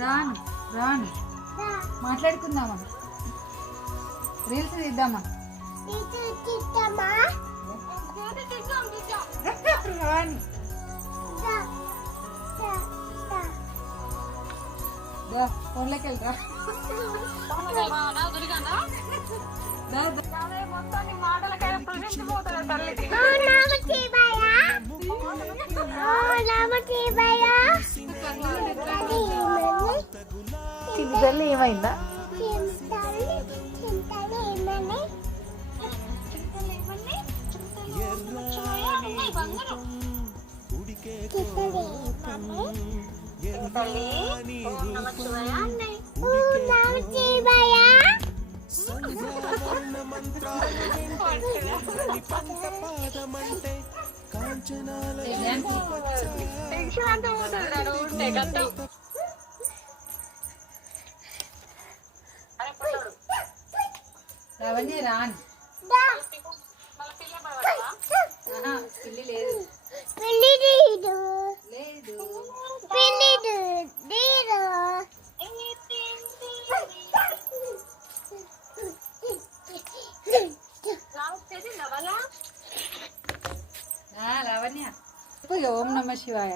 రాను రాను మాట్లాడుకుందామా, రీల్స్ తీద్దామా? రాను ఫోన్లోకి వెళ్ళరా. తల్లి ఏమైందా? రవణి రాను, పిల్లి లేదు లేదు. లావణ్య ఓం నమ శివాయ.